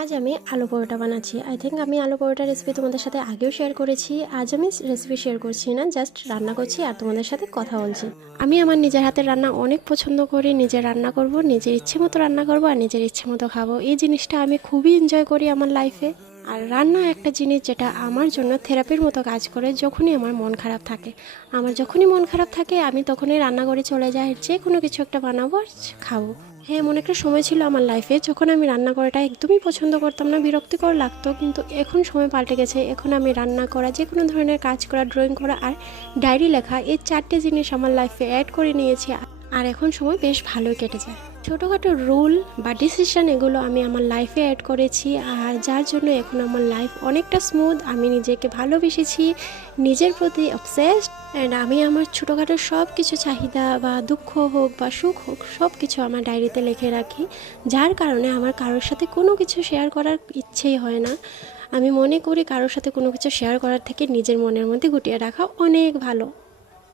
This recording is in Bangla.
আজ আমি আলু পরোটা বানাচ্ছি। আই থিঙ্ক আমি আলু পরোটা রেসিপি তোমাদের সাথে আগেও শেয়ার করেছি। আজ আমি রেসিপি শেয়ার করছি না, জাস্ট রান্না করছি আর তোমাদের সাথে কথা বলছি। আমি আমার নিজের হাতের রান্না অনেক পছন্দ করি। নিজে রান্না করব, নিজের ইচ্ছে মতো রান্না করব আর নিজের ইচ্ছে মতো খাবো। এই জিনিসটা আমি খুবই এনজয় করি আমার লাইফে। আর রান্না একটা জিনিস যেটা আমার জন্য থেরাপির মতো কাজ করে। যখনই আমার মন খারাপ থাকে, যখনই মন খারাপ থাকে আমি তখনই রান্না করে চলে যাই, যে কোনো কিছু একটা বানাবো আর খাবো। হ্যাঁ, এমন একটা সময় ছিল আমার লাইফে যখন আমি রান্না করাটা একদমই পছন্দ করতাম না, বিরক্তিকর লাগতো। কিন্তু এখন সময় পাল্টে গেছে। এখন আমি রান্না করা, যে কোনো ধরনের কাজ করা, ড্রয়িং করা আর ডায়েরি লেখা, এই চারটে জিনিস আমার লাইফে অ্যাড করে নিয়েছি। আর এখন সময় বেশ ভালোই কেটে যায়। ছোটোখাটো রুল বা ডিসিশন এগুলো আমি আমার লাইফে অ্যাড করেছি, আর যার জন্য এখন আমার লাইফ অনেকটা স্মুথ। আমি নিজেকে ভালোবেসেছি, নিজের প্রতি অবসেসড। অ্যান্ড আমি আমার ছোটোখাটো সব কিছু চাহিদা বা দুঃখ হোক বা সুখ হোক, সব কিছু আমার ডায়েরিতে লিখে রাখি। যার কারণে আমার কারোর সাথে কোনো কিছু শেয়ার করার ইচ্ছেই হয় না। আমি মনে করি কারোর সাথে কোনো কিছু শেয়ার করার থেকে নিজের মনের মধ্যে গুটিয়ে রাখা অনেক ভালো।